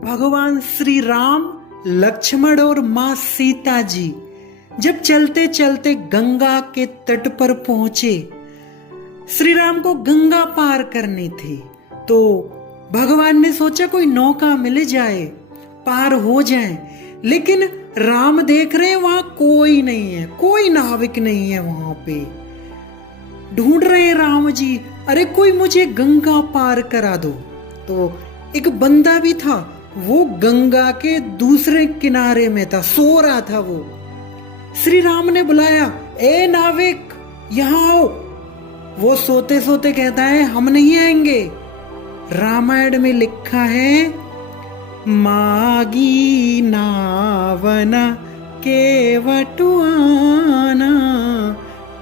भगवान श्री राम, लक्ष्मण और माँ सीता जी जब चलते चलते गंगा के तट पर पहुंचे। श्री राम को गंगा पार करनी थी, तो भगवान ने सोचा कोई नौका मिल जाए, पार हो जाए। लेकिन राम देख रहे हैं वहां कोई नहीं है, कोई नाविक नहीं है वहां पे। ढूंढ रहे हैं राम जी, अरे कोई मुझे गंगा पार करा दो। तो एक बंदा भी था, वो गंगा के दूसरे किनारे में था, सो रहा था वो। श्री राम ने बुलाया, ए नाविक यहां आओ। वो सोते सोते कहता है, हम नहीं आएंगे। रामायण में लिखा है, मागी नावना केवटुआना,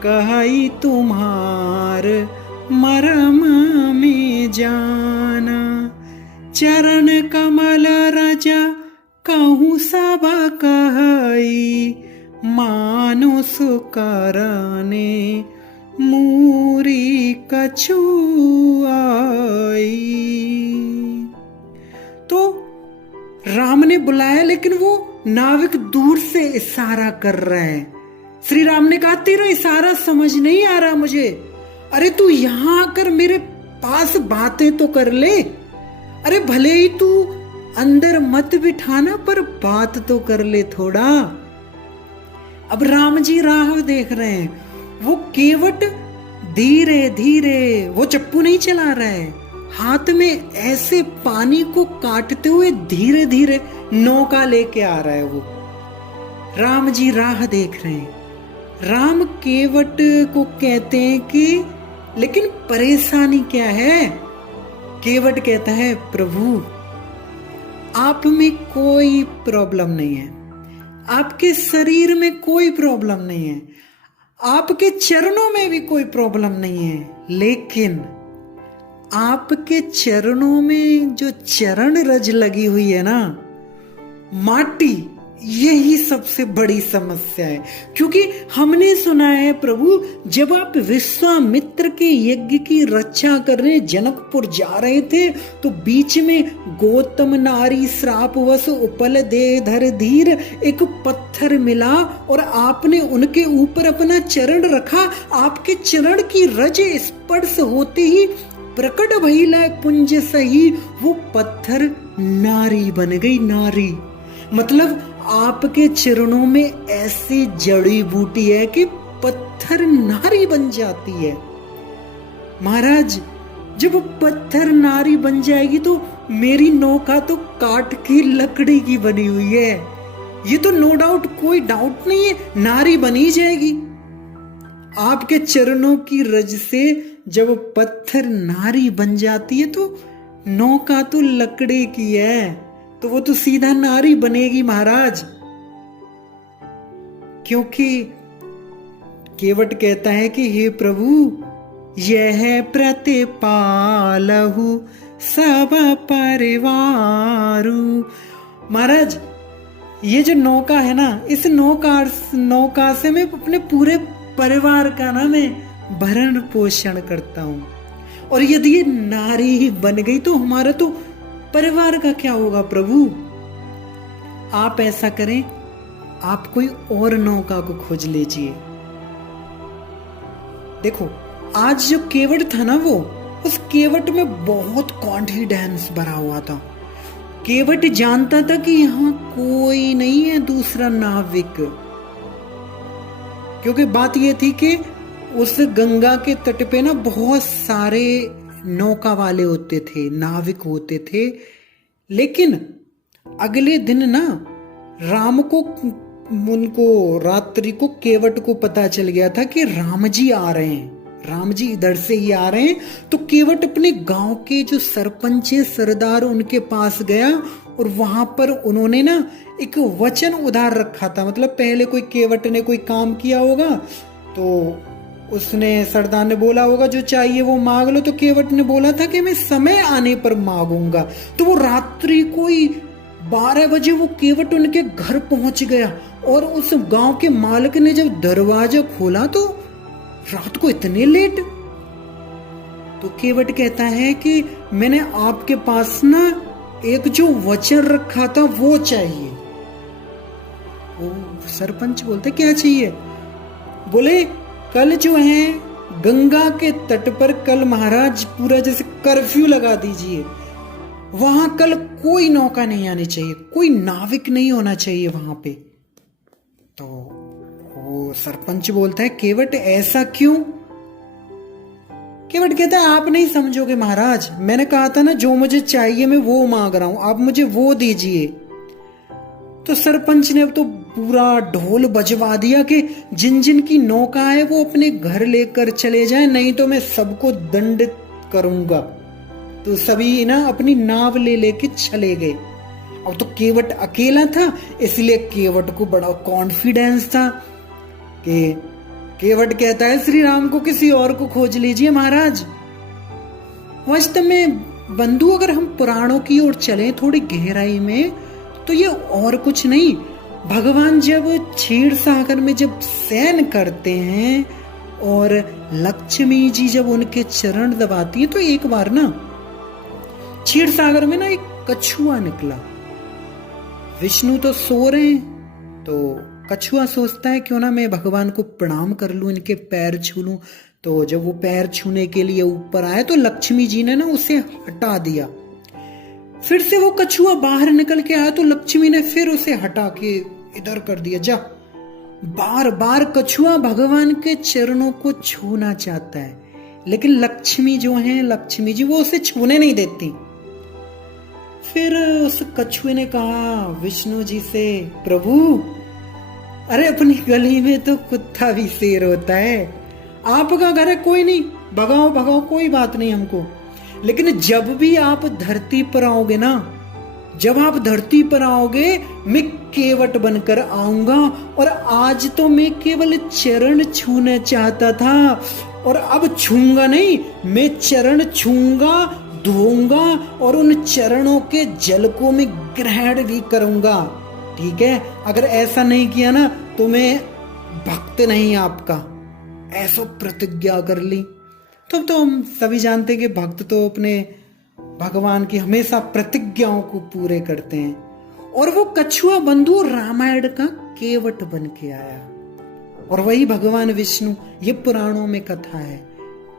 कहाई तुम्हार मरम में जाना। चरण कमल रजा कहूँ सब कहाई, मानो सुकरने मूरी कछु आई। तो राम ने बुलाया, लेकिन वो नाविक दूर से इशारा कर रहा है। श्री राम ने कहा, तेरा इशारा समझ नहीं आ रहा मुझे। अरे तू यहां आकर मेरे पास बातें तो कर ले। अरे भले ही तू अंदर मत बिठाना, पर बात तो कर ले थोड़ा। अब राम जी राह देख रहे हैं, वो केवट धीरे धीरे, वो चप्पू नहीं चला रहा है, हाथ में ऐसे पानी को काटते हुए धीरे धीरे नौका लेके आ रहा है वो। राम जी राह देख रहे हैं। राम केवट को कहते हैं कि लेकिन परेशानी क्या है। केवट कहता है, प्रभु आप में कोई प्रॉब्लम नहीं है, आपके शरीर में कोई प्रॉब्लम नहीं है, आपके चरणों में भी कोई प्रॉब्लम नहीं है, लेकिन आपके चरणों में जो चरण रज लगी हुई है ना, माटी, यही सबसे बड़ी समस्या है। क्योंकि हमने सुना है प्रभु, जब आप विश्वामित्र के यज्ञ की रक्षा करने जनकपुर जा रहे थे, तो बीच में गौतम नारी श्रापवश उपल दे धर धीर एक पत्थर मिला और आपने उनके ऊपर अपना चरण रखा। आपके चरण की रज स्पर्श होते ही प्रकट भइला पुंज सही, वो पत्थर नारी बन गई, नारी। मतलब आपके चरणों में ऐसी जड़ी बूटी है कि पत्थर नारी बन जाती है। महाराज, जब पत्थर नारी बन जाएगी तो मेरी नौका तो काठ की लकड़ी की बनी हुई है, ये तो नो डाउट, कोई डाउट नहीं है, नारी बनी जाएगी। आपके चरणों की रज से जब पत्थर नारी बन जाती है तो नौका तो लकड़ी की है, तो वो तो सीधा नारी बनेगी महाराज। क्योंकि केवट कहता है कि हे प्रभु, यह प्रतिपालहु सब परिवारु। महाराज, ये जो नौका है ना, इस नौका से मैं अपने पूरे परिवार का ना मैं भरण पोषण करता हूं, और यदि ये नारी ही बन गई तो हमारा तो परिवार का क्या होगा प्रभु। आप ऐसा करें, आप कोई और नौका को खोज लीजिए। देखो, आज जो केवट था ना, वो उस केवट में बहुत कॉन्फिडेंस भरा हुआ था। केवट जानता था कि यहां कोई नहीं है दूसरा नाविक, क्योंकि बात यह थी कि उस गंगा के तट पे ना बहुत सारे नौका वाले होते थे, नाविक होते थे। लेकिन अगले दिन ना राम को, उनको रात्रि को केवट को पता चल गया था कि राम जी आ रहे हैं, राम जी इधर से ही आ रहे हैं। तो केवट अपने गांव के जो सरपंच है, सरदार, उनके पास गया और वहां पर उन्होंने ना एक वचन उधार रखा था। मतलब पहले कोई केवट ने कोई काम किया होगा, तो उसने, सरदार ने बोला होगा जो चाहिए वो मांग लो, तो केवट ने बोला था कि मैं समय आने पर मांगूंगा। तो वो रात्रि कोई 12 बजे वो केवट उनके घर पहुंच गया, और उस गांव के मालिक ने जब दरवाजा खोला तो रात को इतने लेट। तो केवट कहता है कि मैंने आपके पास ना एक जो वचन रखा था वो चाहिए। वो सरपंच बोलते क्या चाहिए? बोले कल जो है गंगा के तट पर कल महाराज पूरा जैसे कर्फ्यू लगा दीजिए, वहां कल कोई नौका नहीं आनी चाहिए, कोई नाविक नहीं होना चाहिए वहां पे। तो वो सरपंच बोलता है केवट ऐसा क्यों? केवट कहता है आप नहीं समझोगे महाराज, मैंने कहा था ना जो मुझे चाहिए मैं वो मांग रहा हूं, आप मुझे वो दीजिए। तो सरपंच ने अब तो पूरा ढोल बजवा दिया कि जिन जिन की नौका है वो अपने घर लेकर चले जाएं, नहीं तो मैं सबको दंडित करूंगा। तो सभी ना अपनी नाव ले लेके चले गए। अब तो केवट अकेला था, इसलिए केवट को बड़ा कॉन्फिडेंस था कि केवट कहता है श्री राम को किसी और को खोज लीजिए महाराज। वास्तव में बंधु अगर हम पुराणों की ओर चलें थोड़ी गहराई में, तो ये और कुछ नहीं, भगवान जब क्षीर सागर में जब शयन करते हैं और लक्ष्मी जी जब उनके चरण दबाती है, तो एक बार ना क्षीर सागर में ना एक कछुआ निकला। विष्णु तो सो रहे हैं, तो कछुआ सोचता है क्यों ना मैं भगवान को प्रणाम कर लूं, इनके पैर छू लूं। तो जब वो पैर छूने के लिए ऊपर आए तो लक्ष्मी जी ने ना उसे हटा दिया। फिर से वो कछुआ बाहर निकल के आया तो लक्ष्मी ने फिर उसे हटा के इधर कर दिया, जा। बार बार कछुआ भगवान के चरणों को छूना चाहता है, लेकिन लक्ष्मी जो है, लक्ष्मी जी वो उसे छूने नहीं देती। फिर उस कछुए ने कहा विष्णु जी से, प्रभु अरे अपनी गली में तो कुत्ता भी शेर होता है, आपका घर है, कोई नहीं, भगाओ भगाओ, कोई बात नहीं हमको। लेकिन जब भी आप धरती पर आओगे ना, जब आप धरती पर आओगे मैं केवट बनकर आऊंगा, और आज तो मैं केवल चरण छूना चाहता था, और अब छूंगा नहीं, मैं चरण छूंगा, धोऊंगा, और उन चरणों के जल को मैं ग्रहण भी करूंगा। ठीक है, अगर ऐसा नहीं किया ना तो मैं भक्त नहीं आपका, ऐसा प्रतिज्ञा कर ली। तो हम सभी जानते हैं कि भक्त तो अपने भगवान की हमेशा प्रतिज्ञाओं को पूरे करते हैं। और वो कछुआ बंधु रामायण का केवट बन के आया, और वही भगवान विष्णु, ये पुराणों में कथा है,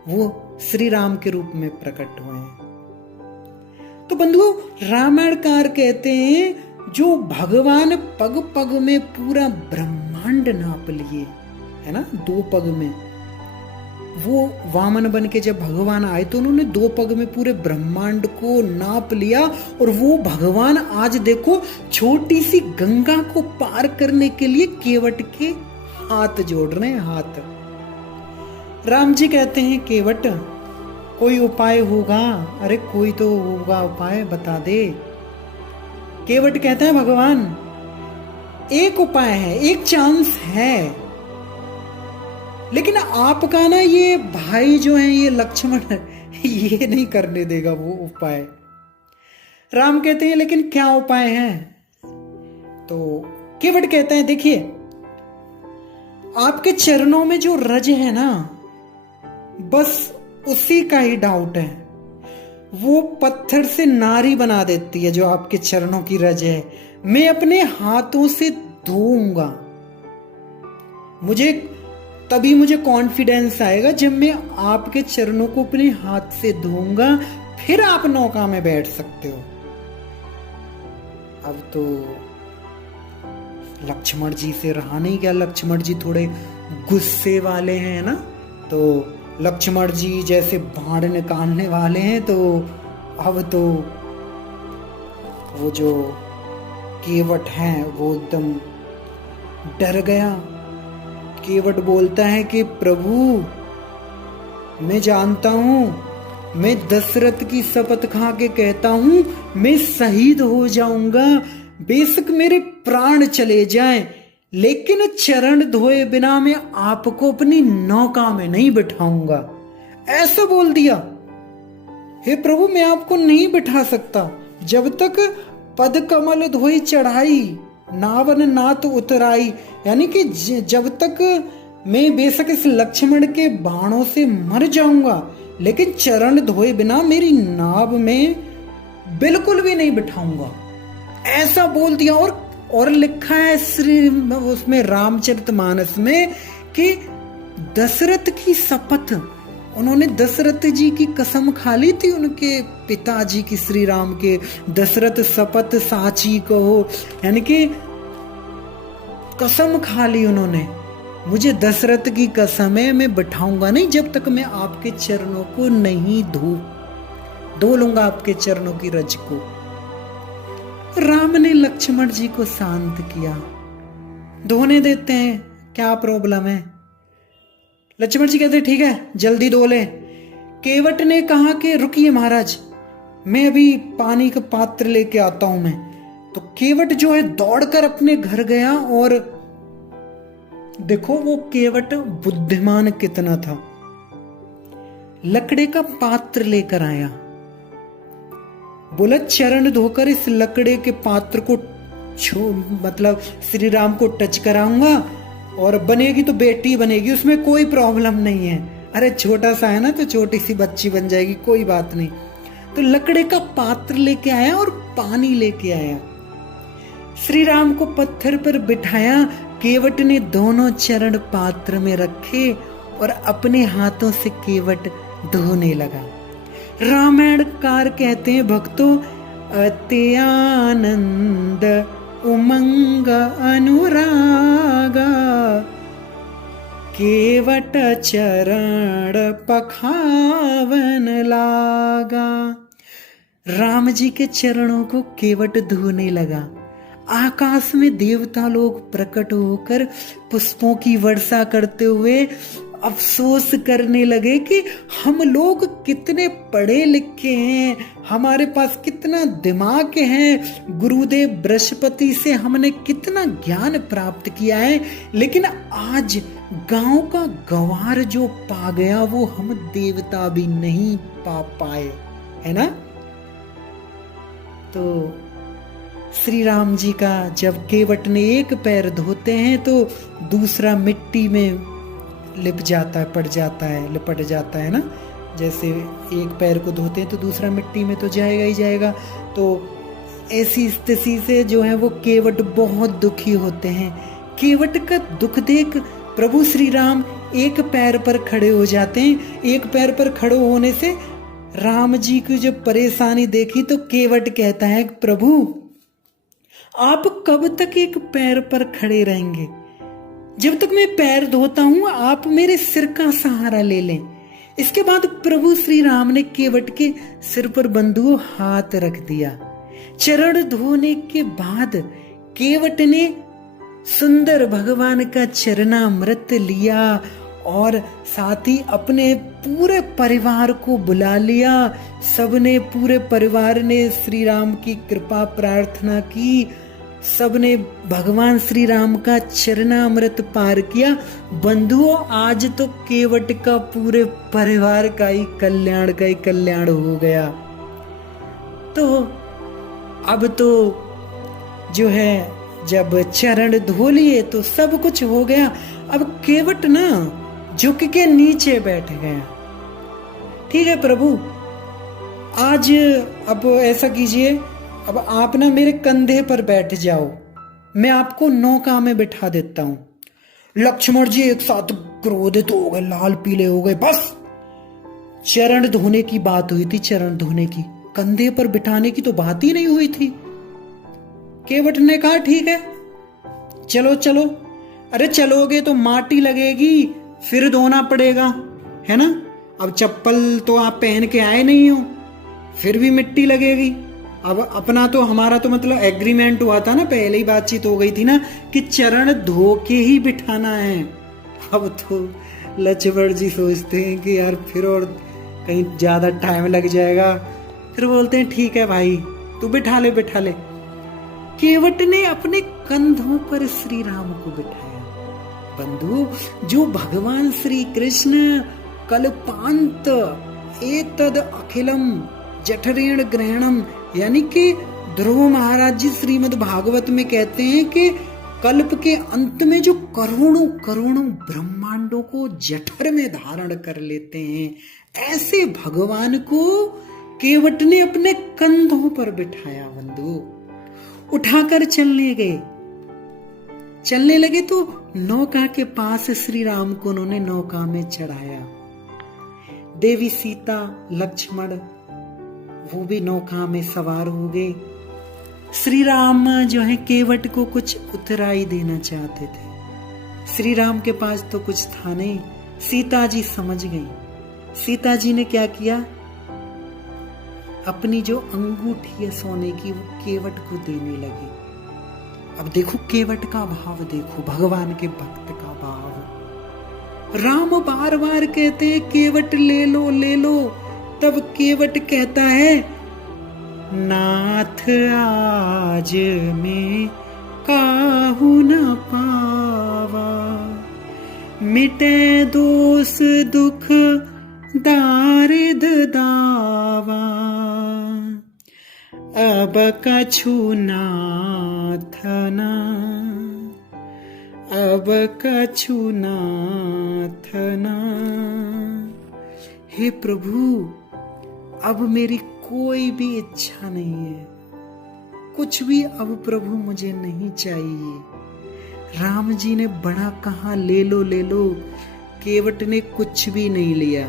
वो श्री राम के रूप में प्रकट हुए हैं। तो बंधु रामायणकार कहते हैं जो भगवान पग पग में पूरा ब्रह्मांड नाप लिए, है ना, 2 पग में। वो वामन बन के जब भगवान आए तो उन्होंने 2 पग में पूरे ब्रह्मांड को नाप लिया, और वो भगवान आज देखो छोटी सी गंगा को पार करने के लिए केवट के हाथ जोड़ रहे हैं, हाथ। राम जी कहते हैं केवट कोई उपाय होगा? अरे कोई तो होगा उपाय, बता दे। केवट कहता है भगवान एक उपाय है, एक चांस है, लेकिन आपका ना ये भाई जो है ये लक्ष्मण ये नहीं करने देगा वो उपाय। राम कहते हैं लेकिन क्या उपाय है? तो केवट कहता है देखिए आपके चरणों में जो रज है ना, बस उसी का ही डाउट है, वो पत्थर से नारी बना देती है जो आपके चरणों की रज है। मैं अपने हाथों से धोऊंगा, तभी मुझे कॉन्फिडेंस आएगा जब मैं आपके चरणों को अपने हाथ से धोऊंगा, फिर आप नौका में बैठ सकते हो। अब तो लक्ष्मण जी से रहा नहीं गया, लक्ष्मण जी थोड़े गुस्से वाले हैं ना, तो लक्ष्मण जी जैसे बाण निकालने वाले हैं। तो अब तो वो जो केवट है वो एकदम डर गया। केवट बोलता है कि प्रभु मैं जानता हूं, मैं दशरथ की शपथ खा के कहता हूं मैं शहीद हो जाऊंगा, बेशक मेरे प्राण चले जाएं, लेकिन चरण धोए बिना मैं आपको अपनी नौका में नहीं बिठाऊंगा। ऐसा बोल दिया। हे प्रभु मैं आपको नहीं बिठा सकता, जब तक पद कमल धोई चढ़ाई नावन नाथ उतराई, यानी कि जब तक मैं बेशक इस लक्ष्मण के बाणों से मर जाऊंगा, लेकिन चरण धोए बिना मेरी नाव में बिल्कुल भी नहीं बिठाऊंगा, ऐसा बोल दिया। और लिखा है श्री उसमें रामचरितमानस में कि दशरथ की शपथ, उन्होंने दशरथ जी की कसम खा ली थी, उनके पिताजी की, श्री राम के। दशरथ शपथ साची कहो, यानी कि कसम खा ली उन्होंने, मुझे दशरथ की कसम है, मैं बिठाऊंगा नहीं जब तक मैं आपके चरणों को नहीं धो लूंगा, आपके चरणों की रज को। राम ने लक्ष्मण जी को शांत किया, धोने देते हैं, क्या प्रॉब्लम है। लक्ष्मण जी कहते ठीक है जल्दी धो ले। केवट ने कहा कि रुकिए महाराज, मैं अभी पानी का पात्र लेके आता हूं मैं। तो केवट जो है दौड़कर अपने घर गया, और देखो वो केवट बुद्धिमान कितना था, लकड़े का पात्र लेकर आया, बोला चरण धोकर इस लकड़े के पात्र को मतलब श्री राम को टच कराऊंगा और बनेगी तो बेटी बनेगी, उसमें कोई प्रॉब्लम नहीं है। अरे छोटा सा है ना, तो छोटी सी बच्ची बन जाएगी, कोई बात नहीं। तो लकड़े का पात्र लेके आया और पानी लेके आया, श्री राम को पत्थर पर बिठाया। केवट ने दोनों चरण पात्र में रखे और अपने हाथों से केवट धोने लगा। रामायणकार कहते हैं भक्तों, अति आनंद उमंग अनुरागा, केवट चरण पखावन लागा। राम जी के चरणों को केवट धोने लगा। आकाश में देवता लोग प्रकट होकर पुष्पों की वर्षा करते हुए अफसोस करने लगे कि हम लोग कितने पढ़े लिखे हैं, हमारे पास कितना दिमाग है, गुरुदेव बृहस्पति से हमने कितना ज्ञान प्राप्त किया है, लेकिन आज गांव का गंवार जो पा गया वो हम देवता भी नहीं पा पाए, है ना। तो श्री राम जी का जब केवट ने एक पैर धोते हैं तो दूसरा मिट्टी में लिप जाता है, पड़ जाता है, लिपट जाता है ना। जैसे एक पैर को धोते हैं तो दूसरा मिट्टी में तो जाएगा ही जाएगा। तो ऐसी स्थिति से जो है वो केवट बहुत दुखी होते हैं। केवट का दुख देख प्रभु श्री राम एक पैर पर खड़े हो जाते हैं। एक पैर पर खड़े होने से राम जी की जब परेशानी देखी तो केवट कहता है, प्रभु आप कब तक एक पैर पर खड़े रहेंगे? जब तक मैं पैर धोता हूं आप मेरे सिर का सहारा ले लें। इसके बाद प्रभु श्री राम ने केवट के सिर पर बंधुओं हाथ रख दिया। चरण धोने के बाद केवट ने सुंदर भगवान का चरणामृत लिया और साथ ही अपने पूरे परिवार को बुला लिया। सबने, पूरे परिवार ने श्री राम की कृपा प्रार्थना की। सबने भगवान श्री राम का चरणामृत पार किया। बंधुओं आज तो केवट का पूरे परिवार का ही कल्याण हो गया। तो अब तो जो है जब चरण धो लिए तो सब कुछ हो गया। अब केवट ना झुक के नीचे बैठ गया। ठीक है प्रभु, आज अब ऐसा कीजिए, अब आप ना मेरे कंधे पर बैठ जाओ, मैं आपको नौका में बिठा देता हूं। लक्ष्मण जी एक साथ क्रोधित हो गए, लाल पीले हो गए। बस चरण धोने की बात हुई थी, चरण धोने की, कंधे पर बिठाने की तो बात ही नहीं हुई थी। केवट ने कहा ठीक है चलो चलो। अरे चलोगे तो माटी लगेगी, फिर धोना पड़ेगा, है ना। अब चप्पल तो आप पहन के आए नहीं हो, फिर भी मिट्टी लगेगी। अब अपना तो, हमारा तो मतलब एग्रीमेंट हुआ था ना, पहले ही बातचीत हो गई थी ना कि चरण धो के ही बिठाना है। अब तो लक्ष्मण जी सोचते हैं कि यार फिर और कहीं ज्यादा टाइम लग जाएगा। फिर बोलते हैं ठीक है भाई तू बिठा ले बिठा ले। केवट ने अपने कंधों पर श्री राम को बिठाया। बंधु, जो भगवान श्री कृष्ण कल्पांत एतद अखिलम जठरेण ग्रहणम, यानी कि ध्रुव महाराज जी श्रीमद् भागवत में कहते हैं कि कल्प के अंत में जो करोड़ों करोड़ों ब्रह्मांडों को जठर में धारण कर लेते हैं, ऐसे भगवान को केवट ने अपने कंधों पर बिठाया बंधु, उठाकर चलने लगे तो नौका के पास श्री राम को उन्होंने नौका में चढ़ाया। देवी सीता, लक्ष्मण वो भी नौका में सवार हो गए। श्री राम जो है केवट को कुछ उतराई देना चाहते थे। श्री राम के पास तो कुछ था नहीं। सीता जी समझ गई। सीता जी ने क्या किया, अपनी जो अंगूठी है सोने की वो केवट को देने लगी। अब देखो केवट का भाव, देखो भगवान के भक्त का भाव। राम बार बार कहते हैं केवट ले लो ले लो, तब केवट कहता है नाथ आज में काहू न पावा, मिटे दोष दुख दारिद दावा, अब कछु नाथ ना, अब कछु नाथ ना। हे प्रभु, अब मेरी कोई भी इच्छा नहीं है, कुछ भी अब प्रभु मुझे नहीं चाहिए। राम जी ने बड़ा कहा ले लो ले लो, केवट ने कुछ भी नहीं लिया।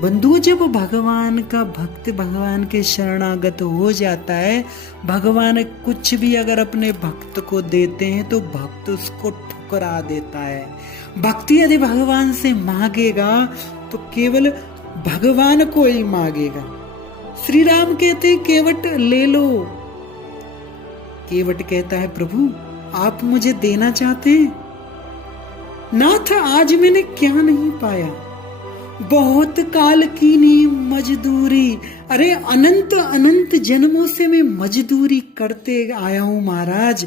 बंधु, जब भगवान का भक्त भगवान के शरणागत हो जाता है, भगवान कुछ भी अगर अपने भक्त को देते हैं तो भक्त उसको ठुकरा देता है। भक्ति यदि भगवान से मांगेगा तो केवल भगवान को ही मांगेगा। श्री राम कहते हैं केवट ले लो। केवट कहता है प्रभु आप मुझे देना चाहते हैं? नाथ आज मैंने क्या नहीं पाया, बहुत काल की नी मजदूरी, अरे अनंत अनंत जन्मों से मैं मजदूरी करते आया हूं महाराज।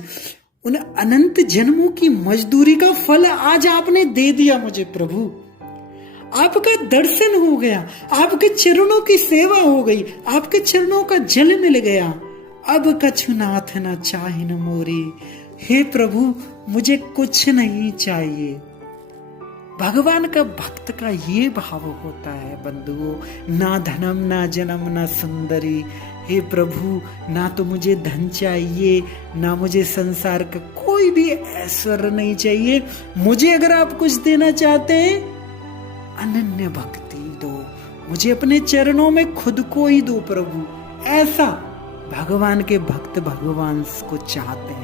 उन अनंत जन्मों की मजदूरी का फल आज आपने दे दिया मुझे प्रभु। आपका दर्शन हो गया, आपके चरणों की सेवा हो गई, आपके चरणों का जल मिल गया। अब कछु नाथ न चाहि न मोरी। हे प्रभु मुझे कुछ नहीं चाहिए। भगवान का भक्त का ये भाव होता है बंधुओं, ना धनम ना जन्म ना सुंदरी। हे प्रभु, ना तो मुझे धन चाहिए, ना मुझे संसार का कोई भी ऐश्वर्य नहीं चाहिए। मुझे अगर आप कुछ देना चाहते हैं, अनन्य भक्ति दो, मुझे अपने चरणों में खुद को ही दो प्रभु। ऐसा भगवान के भक्त भगवान को चाहते हैं।